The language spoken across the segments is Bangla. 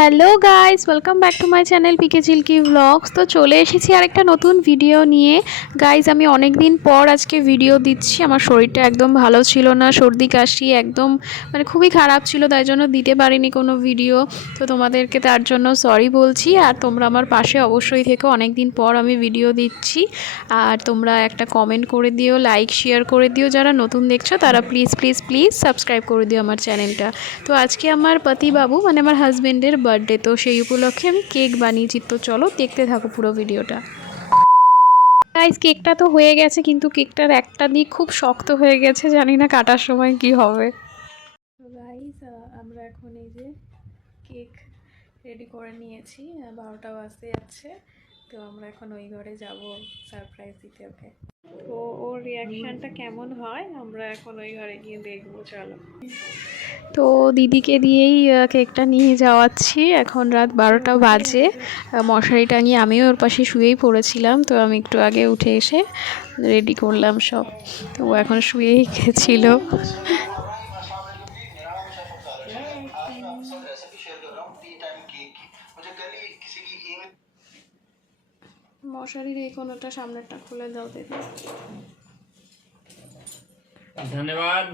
Hello guys, welcome back to my channel PK Chilki vlogs. তো চলে এসেছি আরেকটা নতুন ভিডিও নিয়ে। গাইস, আমি অনেক দিন পর আজকে ভিডিও দিচ্ছি। আমার শরীরটা একদম ভালো ছিল না, সর্দি কাশি একদম খুবই খারাপ ছিল, তাই জন্য দিতে পারিনি কোনো ভিডিও। তো তোমাদেরকে তার জন্য সরি বলছি। আর তোমরা আমার পাশে অবশ্যই থেকো, অনেক দিন পর আমি ভিডিও দিচ্ছি। আর তোমরা একটা কমেন্ট করে দিও, লাইক শেয়ার করে দিও। যারা নতুন দেখছো তারা প্লিজ প্লিজ প্লিজ সাবস্ক্রাইব করে দিও আমার চ্যানেলটা। তো আজকে আমার পতিবাবু আমার হাজবেন্ডের বার্থডে, তো সেই উপলক্ষে আমি কেক বানিয়েছি। তো চলো দেখতে থাকো পুরো ভিডিওটা। গাইস, কেকটা তো হয়ে গেছে, কিন্তু কেকটার একটা দিক খুব শক্ত হয়ে গেছে, জানি না কাটার সময় কি হবে। তো গাইস, আমরা এখন এই যে কেক রেডি করে নিয়েছি, 12টা বাজতে যাচ্ছে। তো আমরা এখন ওই ঘরে যাব সারপ্রাইজ দিতে ওকে। তো ওর রিয়াকশানটা কেমন হয় আমরা এখন ওই ঘরে গিয়ে দেখবো, চলো। তো দিদিকে দিয়েই কেকটা নিয়ে যাওয়াচ্ছি। এখন রাত 12টা বাজে, মশারি টাঙিয়ে আমিও ওর পাশে শুয়েই পড়েছিলাম। তো আমি একটু আগে উঠে এসে রেডি করলাম সব। তো ও এখন শুয়েই গেছিল। মশারির এই কোনোটা সামনেরটা খুলে দাও দিদি। ধন্যবাদ।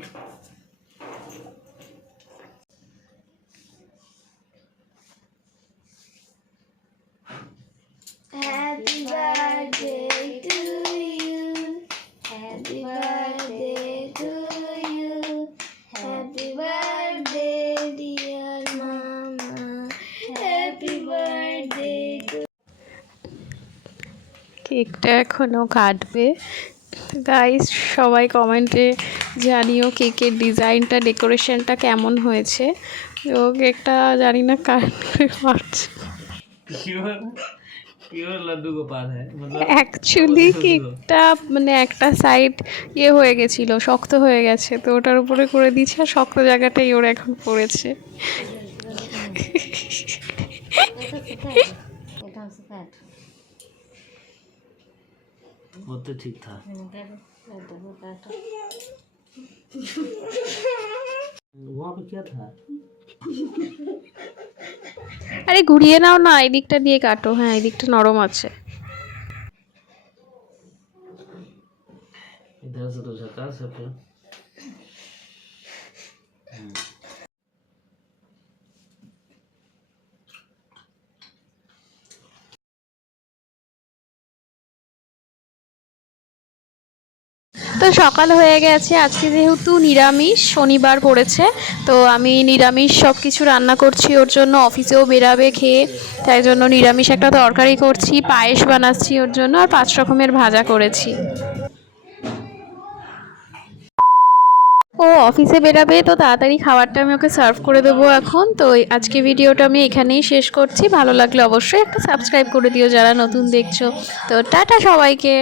Happy birthday to you. Happy birthday to you. Happy birthday dear mama. Happy birthday to কেকটা এখনও কাটবে। গাইস, সবাই কমেন্টে জানিও কেকের ডিজাইনটা, ডেকোরেশনটা কেমন হয়েছে। তো কেকটা জানি না কাটতে পারছে। प्योर लड्डू गोपाल है मतलब অ্যাকচুয়ালি কেকটা একটা সাইড হয়ে গেছিল, শক্ত হয়ে গেছে, তো ওটার উপরে করে দিয়েছে আর শক্ত জায়গাটাই ওর এখন পড়েছে। वो तो ठीक था। वहाँ पे क्या था? আরে ঘুরিয়ে নাও না, এই দিকটা দিয়ে কাটো। হ্যাঁ, এই দিকটা নরম আছে। इधर से तो झकास है फिर। তো সকাল হয়ে গেছে, আজকে যেহেতু নিরামিষ, শনিবার পড়েছে, তো আমি নিরামিষ সব কিছু রান্না করছি। ওর জন্য অফিসেও বেরাবে খেয়ে, তাই জন্য নিরামিষ একটা তরকারি করছি, পায়েস বানাচ্ছি ওর জন্য, আর 5 রকমের ভাজা করেছি। ও অফিসে বেরাবে, তো তাড়াতাড়ি খাবারটা আমি ওকে সার্ভ করে দেবো এখন। তো আজকে ভিডিওটা আমি এখানেই শেষ করছি। ভালো লাগলে অবশ্যই একটা সাবস্ক্রাইব করে দিও যারা নতুন দেখছো। তো টাটা সবাইকে।